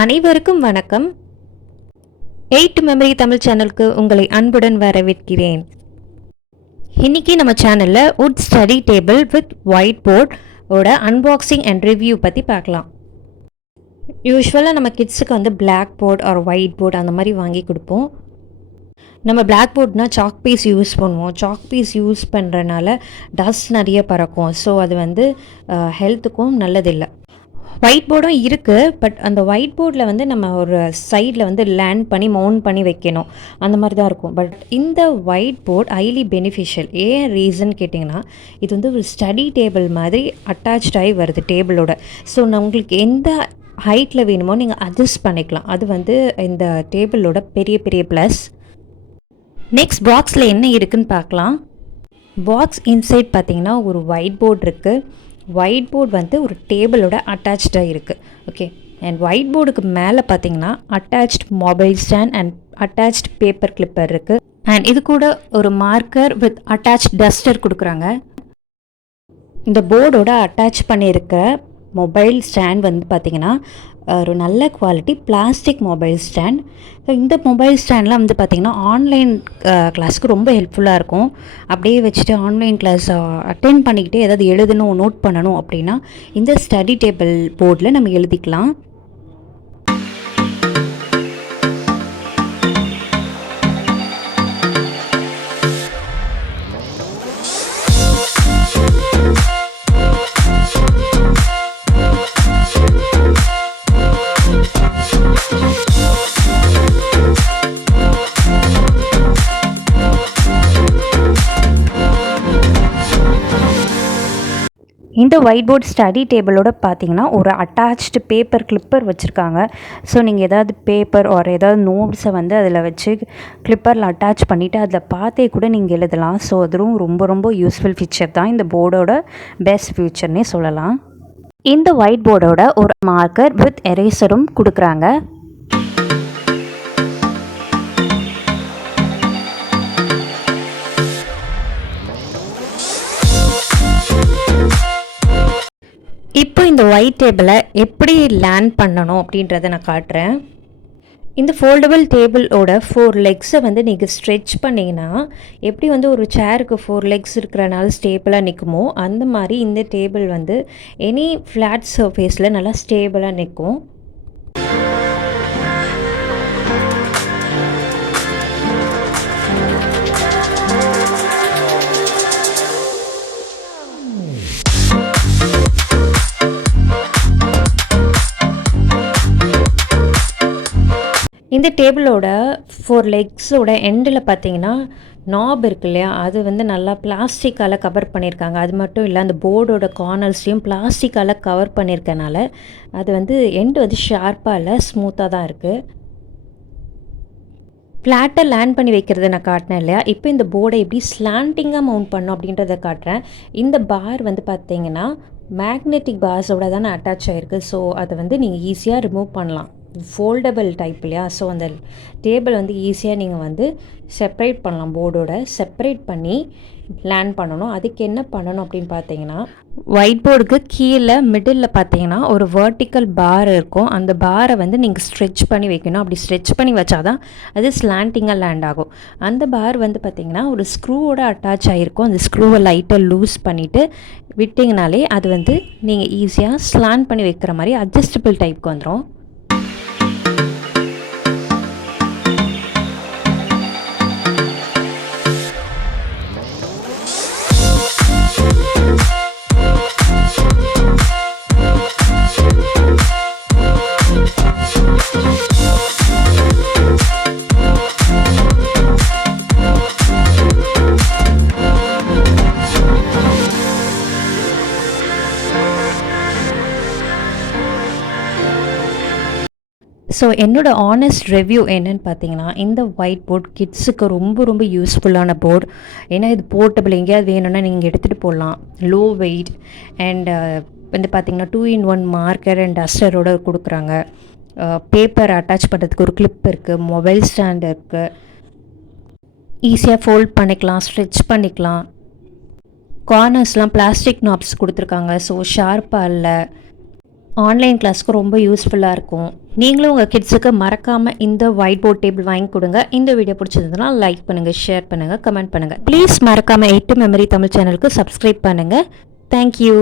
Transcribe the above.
அனைவருக்கும் வணக்கம். 8 மெமரி தமிழ் சேனலுக்கு உங்களை அன்புடன் வரவேற்கிறேன். இன்னைக்கு நம்ம சேனலில் wood study table with white board ஓட அன்பாக்சிங் அண்ட் ரிவ்யூ பற்றி பார்க்கலாம். யூஸ்வலாக நம்ம கிட்ஸுக்கு வந்து black board or white board அந்த மாதிரி வாங்கி கொடுப்போம். நம்ம பிளாக் போர்ட்னால் சாக் பீஸ் யூஸ் பண்ணுவோம். சாக் பீஸ் யூஸ் பண்ணுறனால டஸ்ட் நிறைய பறக்கும். ஸோ அது வந்து ஹெல்த்துக்கும் நல்லதில்லை. ஒயிட் போர்டும் இருக்குது, பட் அந்த ஒயிட் போர்டில் வந்து நம்ம ஒரு சைடில் வந்து லேண்ட் பண்ணி மவுண்ட் பண்ணி வைக்கணும், அந்த மாதிரி தான் இருக்கும். பட் இந்த ஒயிட் போர்ட் ஹைலி பெனிஃபிஷியல். ஏன் ரீசன் கேட்டிங்கன்னா, இது வந்து ஒரு ஸ்டடி டேபிள் மாதிரி அட்டாச்சாகி வருது டேபிளோட. ஸோ உங்களுக்கு எந்த ஹைட்டில் வேணுமோ நீங்கள் அட்ஜஸ்ட் பண்ணிக்கலாம். அது வந்து இந்த டேபிளோட பெரிய பெரிய ப்ளஸ். நெக்ஸ்ட் பாக்ஸில் என்ன இருக்குதுன்னு பார்க்கலாம். பாக்ஸ் இன்சைட் பார்த்திங்கன்னா ஒரு ஒயிட் போர்ட் இருக்குது. ஒயிட் போர்ட் வந்து ஒரு டேபிளோட அட்டாச்சாக இருக்குது. ஓகே, அண்ட் ஒயிட் போர்டுக்கு மேலே பார்த்தீங்கன்னா attached mobile stand and attached paper clipper இருக்குது. அண்ட் இது கூட ஒரு மார்க்கர் வித் அட்டாச் டஸ்டர் கொடுக்குறாங்க. இந்த போர்டோட அட்டாச் பண்ணியிருக்கிற மொபைல் ஸ்டாண்ட் வந்து பார்த்திங்கன்னா ஒரு நல்ல quality plastic mobile stand. So இந்த மொபைல் ஸ்டாண்ட்லாம் வந்து பார்த்திங்கன்னா ஆன்லைன் கிளாஸ்க்கு ரொம்ப ஹெல்ப்ஃபுல்லாக இருக்கும். அப்படியே வச்சுட்டு ஆன்லைன் கிளாஸ் அட்டென்ட் பண்ணிக்கிட்டே ஏதாவது எழுதணும், நோட் பண்ணணும் அப்படின்னா இந்த ஸ்டடி டேபிள் போர்டில் நம்ம எழுதிக்கலாம். இந்த ஒயிட் போர்ட் ஸ்டடி டேபிளோட பார்த்தீங்கன்னா ஒரு அட்டாச்டு பேப்பர் கிளிப்பர் வச்சுருக்காங்க. ஸோ நீங்கள் ஏதாவது பேப்பர் ஒரு ஏதாவது நோட்ஸை வந்து அதில் வச்சு கிளிப்பரில் அட்டாச் பண்ணிவிட்டு அதில் பார்த்தே கூட நீங்கள் எழுதலாம். ஸோ அதுவும் ரொம்ப ரொம்ப யூஸ்ஃபுல் ஃபீச்சர் தான். இந்த போர்டோட பெஸ்ட் ஃபியூச்சர்னே சொல்லலாம். இந்த ஒயிட் போர்டோட ஒரு மார்க்கர் வித் எரேசரும் கொடுக்குறாங்க. இப்போ இந்த ஒயிட் டேபிளை எப்படி லேண்ட் பண்ணணும் அப்படின்றத நான் காட்டுறேன். இந்த ஃபோல்டபுள் டேபிளோட 4 லெக்ஸை வந்து நீங்கள் ஸ்ட்ரெச் பண்ணிங்கன்னா எப்படி வந்து ஒரு சேருக்கு 4 லெக்ஸ் இருக்கிறனால ஸ்டேபிளாக நிற்குமோ அந்த மாதிரி இந்த டேபிள் வந்து எனி ஃப்ளாட் சர்ஃபேஸில் நல்லா ஸ்டேபிளாக நிற்கும். இந்த டேபிளோட 4 லெக்ஸோட எண்டில் பார்த்தீங்கன்னா நாப் இருக்கு இல்லையா, அது வந்து நல்லா பிளாஸ்டிக்கால் கவர் பண்ணியிருக்காங்க. அது மட்டும் இல்லை, அந்த போர்டோட கார்னர்ஸ்லையும் பிளாஸ்டிக்கால் கவர் பண்ணியிருக்கனால அது வந்து எண்டு வந்து ஷார்ப்பாக இல்லை, ஸ்மூத்தாக தான் இருக்குது. ஃப்ளாட்டை லேண்ட் பண்ணி வைக்கிறத நான் காட்டினேன் இல்லையா. இப்போ இந்த போர்டை எப்படி ஸ்லாண்டிங்காக மவுண்ட் பண்ணோம் அப்படின்றத காட்டுறேன். இந்த பார் வந்து பார்த்தீங்கன்னா மேக்னெட்டிக் பார்ஸோட தானே அட்டாச் ஆகிருக்கு. ஸோ அதை வந்து நீங்கள் ஈஸியாக ரிமூவ் பண்ணலாம். ஃபோல்டபிள் டைப் இல்லையா. ஸோ அந்த டேபிள் வந்து ஈஸியாக நீங்கள் வந்து செப்பரேட் பண்ணலாம். போர்டோட செப்பரேட் பண்ணி லேண்ட் பண்ணணும். அதுக்கு என்ன பண்ணணும் அப்படின்னு பார்த்தீங்கன்னா, ஒயிட் போர்டுக்கு கீழே மிடில் பார்த்தீங்கன்னா ஒரு வெர்டிக்கல் பார் இருக்கும். அந்த பாரை வந்து நீங்கள் ஸ்ட்ரெச் பண்ணி வைக்கணும். அப்படி ஸ்ட்ரெச் பண்ணி வச்சாதான் அது ஸ்லாண்டிங்காக லேண்ட் ஆகும். அந்த பார் வந்து பார்த்திங்கன்னா ஒரு ஸ்க்ரூவோட அட்டாச் ஆகிருக்கும். அந்த ஸ்க்ரூவை லைட்டாக லூஸ் பண்ணிவிட்டு விட்டிங்கனாலே அது வந்து நீங்கள் ஈஸியாக ஸ்லாண்ட் பண்ணி வைக்கிற மாதிரி அட்ஜஸ்டபிள் டைப்புக்கு வந்துடும். ஸோ என்னோடய ஆனஸ்ட் ரிவ்யூ என்னென்னு பார்த்தீங்கன்னா, இந்த ஒயிட் போர்ட் கிட்ஸுக்கு ரொம்ப ரொம்ப யூஸ்ஃபுல்லான போர்ட். ஏன்னா இது போர்ட்டபிள், எங்கேயாவது வேணும்னா நீங்கள் எடுத்துகிட்டு போடலாம். லோ வெயிட் அண்ட் வந்து பார்த்திங்கன்னா 2-in-1 மார்க்கர் அண்ட் டஸ்டரோடு கொடுக்குறாங்க. பேப்பர் அட்டாச் பண்ணுறதுக்கு ஒரு கிளிப் இருக்குது. மொபைல் ஸ்டாண்ட் இருக்குது. ஈஸியாக ஃபோல்ட் பண்ணிக்கலாம், ஸ்ட்ரெச் பண்ணிக்கலாம். கார்னர்ஸ்லாம் பிளாஸ்டிக் நாப்ஸ் கொடுத்துருக்காங்க. ஸோ ஷார்ப்பாக இல்லை. ஆன்லைன் கிளாஸ்க்கு ரொம்ப யூஸ்ஃபுல்லாக இருக்கும். நீங்களும் உங்கள் கிட்ஸுக்கு மறக்காமல் இந்த ஒயிட் போர்ட் டேபிள் வாங்கி கொடுங்க. இந்த வீடியோ பிடிச்சிருந்ததுன்னா லைக் பண்ணுங்கள், ஷேர் பண்ணுங்கள், கமெண்ட் பண்ணுங்கள். ப்ளீஸ் மறக்காமல் 8 மெமரி தமிழ் சேனலுக்கு சப்ஸ்கிரைப் பண்ணுங்கள். தேங்க்யூ.